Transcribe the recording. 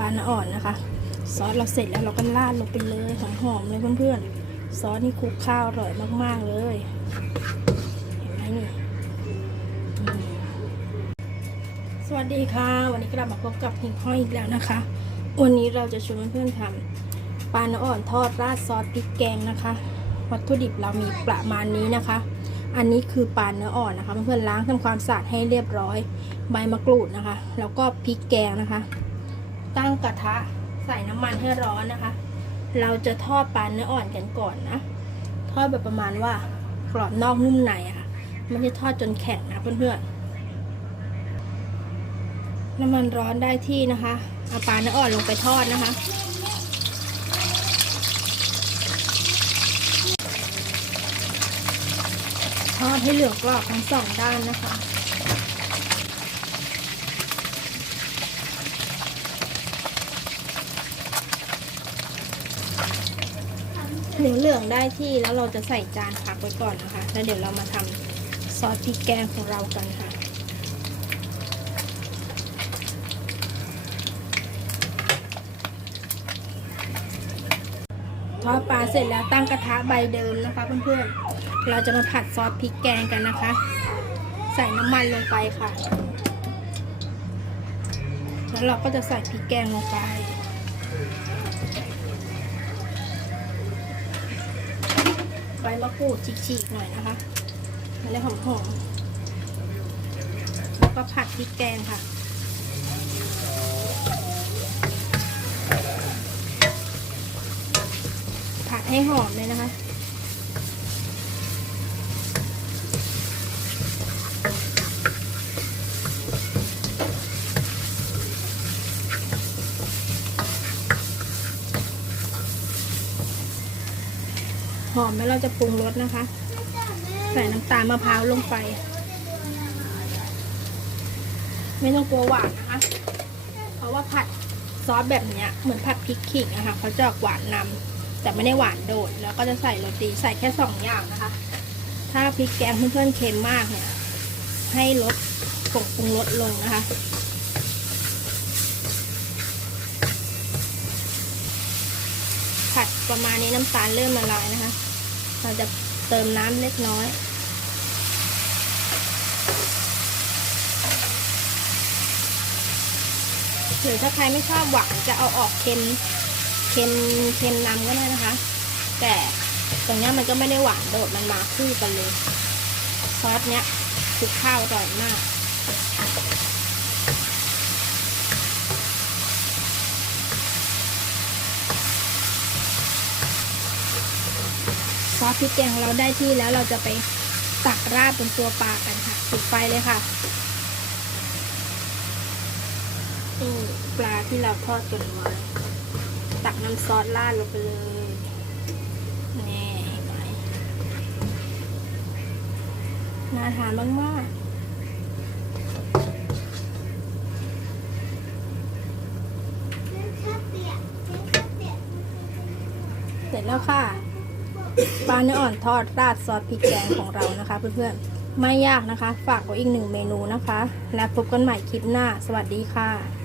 ปลาเนื้ออ่อนนะคะ ซอสเราเสร็จแล้วเราก็ราดลงไปเลยหอมๆเลยเพื่อนๆ ซอสนี่คลุกข้าวอร่อยมากๆเลยเห็นไหมนี่สวัสดีค่ะ วันนี้กลับมาพบกับหิงห้อยอีกแล้วนะคะ วันนี้เราจะชวนเพื่อนๆทำปลาเนื้ออ่อนทอดราดซอสพริกแกงนะคะ วัตถุดิบเรามีประมาณนี้นะคะอันนี้คือปลาเนื้ออ่อนนะคะเพื่อนๆล้างทำความสะอาดให้เรียบร้อย ใบมะกรูดนะคะ แล้วก็พริกแกงนะคะ ตั้งกระทะใส่น้ำมันให้ร้อนนะคะ เราจะทอดปลาเนื้ออ่อนกันก่อนนะ ทอดแบบประมาณว่ากรอบนอกนุ่มในอะค่ะไม่ใช่ทอดจนแข็งนะเพื่อนๆ น้ำมันร้อนได้ที่นะคะ เอาปลาเนื้ออ่อนลงไปทอดนะคะ ทอดให้เหลืองกรอบทั้งสองด้านนะคะ เหลืองเหลืองได้ที่แล้วเราจะใส่จานพักไว้ก่อนนะคะ แล้วเดี๋ยวเรามาทำซอสพริกแกงของเรากันค่ะทอดปลาเสร็จแล้วตั้งกระทะใบเดิมนะคะเพื่อนๆ เราจะมาผัดซอสพริกแกงกันนะคะ ใส่น้ำมันลงไปค่ะ แล้วเราก็จะใส่พริกแกงลงไป ใบมะกรูดฉีกๆหน่อยนะคะมันเลยหอมๆแล้วก็ผัดพริกแกงค่ะผัดให้หอมเลยนะคะ หอมแล้วเราจะปรุงรสนะคะ ใส่น้ำตาลมะพร้าวลงไป ไม่ต้องกลัวหวานนะคะ เพราะว่าผัดซอสแบบนี้เหมือนผัดพริกขิงนะคะเขาจะออกหวานนำแต่ไม่ได้หวานโดด แล้วก็จะใส่โรตีใส่แค่สองอย่างนะคะ ถ้าพริกแกงเพื่อนๆเค็มมากเนี่ย ให้ลดผงปรุงรสลงนะคะ ผัด ประมาณนี้น้ำตาลเริ่มละลายนะคะ เราจะเติมน้ำเล็กน้อยหรือถ้าใครไม่ชอบหวานจะเอาออกเค็มเค็มเค็มนำก็ได้นะคะ แต่ตรงเนี้ยมันก็ไม่ได้หวานโดดมันมาคู่กันเลย ซอสเนี้ยคลุกข้าวอร่อยมาก ซอสพริกแกงของเราได้ที่แล้วเราจะไปตักราดบนตัวปลากันค่ะปิดไฟเลยค่ะนี่ปลาที่เราทอดกันไว้ตักน้ำซอสราดลงไปเลยนี่เห็นไหมน่าทานมากๆเสร็จแล้วค่ะ ปลาเนื้ออ่อนทอดราดซอสพริกแกงของเรานะคะ เพื่อนๆ ไม่ยากนะคะ ฝากไว้อีกหนึ่งเมนูนะคะ และพบกันใหม่คลิปหน้า สวัสดีค่ะ